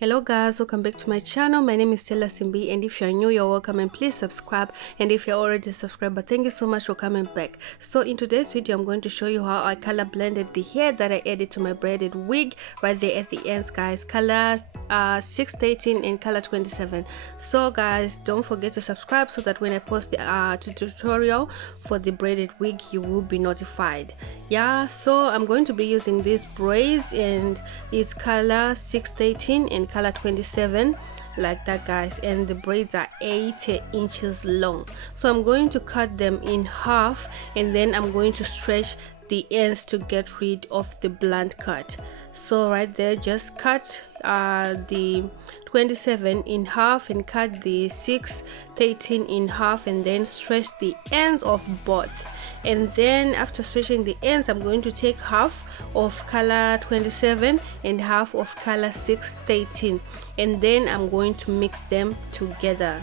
Hello guys, welcome back to my channel. My name is Stella Simbi, and if you're new, you're welcome, and please subscribe. And if you're already subscribed, but thank you so much for coming back. So in today's video, I'm going to show you how I color blended the hair that I added to my braided wig right there at the ends, guys. Color 613 and color 27. So guys, don't forget to subscribe so that when I post the tutorial for the braided wig, you will be notified. Yeah, so I'm going to be using these braids, and it's color 613 and color 27, like that guys, and the braids are 8 inches long. So I'm going to cut them in half, and then I'm going to stretch the ends to get rid of the blunt cut. So right there, just cut the 27 in half and cut the 613 in half, and then stretch the ends of both. And then after stretching the ends, I'm going to take half of color 27 and half of color 613, and then I'm going to mix them together.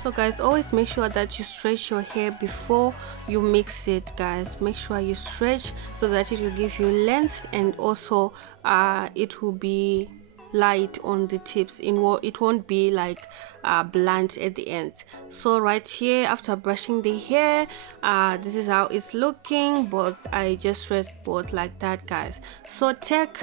So guys, always make sure that you stretch your hair before you mix it, guys. Make sure you stretch so that it will give you length, and also it will be light on the tips. It won't be like blunt at the end. So right here, after brushing the hair, this is how it's looking, but I just stretched both like that, guys. So take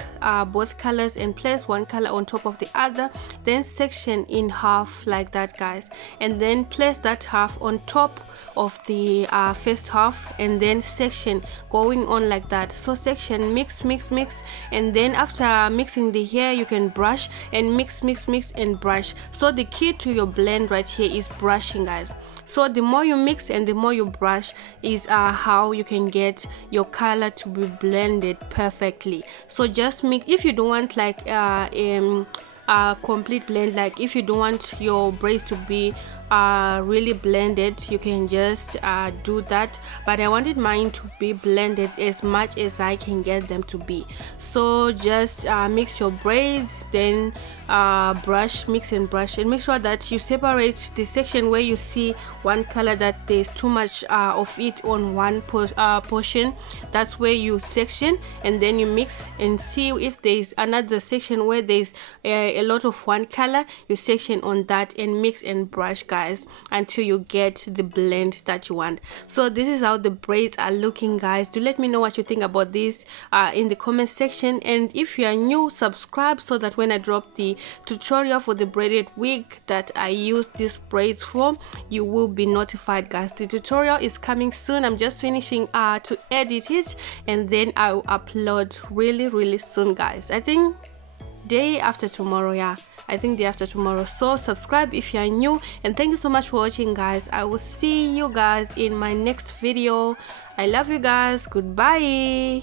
both colors and place one color on top of the other, then section in half like that, guys, and then place that half on top of the first half, and then section going on like that. So section, mix, and then after mixing the hair, you can brush and mix and brush. So the key to your blend right here is brushing, guys. So the more you mix and the more you brush is how you can get your color to be blended perfectly. So just mix. If you don't want like a complete blend, like if you don't want your braids to be really blended, you can just do that, but I wanted mine to be blended as much as I can get them to be. So just mix your braids, then brush, mix and brush, and make sure that you separate the section where you see one color that there's too much of it on one portion. That's where you section, and then you mix and see if there's another section where there's a lot of one color. You section on that and mix and brush, guys, until you get the blend that you want. So this is how the braids are looking, guys. Do let me know what you think about this in the comment section, and if you are new, subscribe so that when I drop the tutorial for the braided wig that I use these braids for, you will be notified, guys. The tutorial is coming soon. I'm just finishing to edit it, and then I'll upload really soon, guys. I think day after tomorrow. Yeah, I think day after tomorrow. So subscribe if you are new, and thank you so much for watching, guys. I will see you guys in my next video. I love you guys. Goodbye.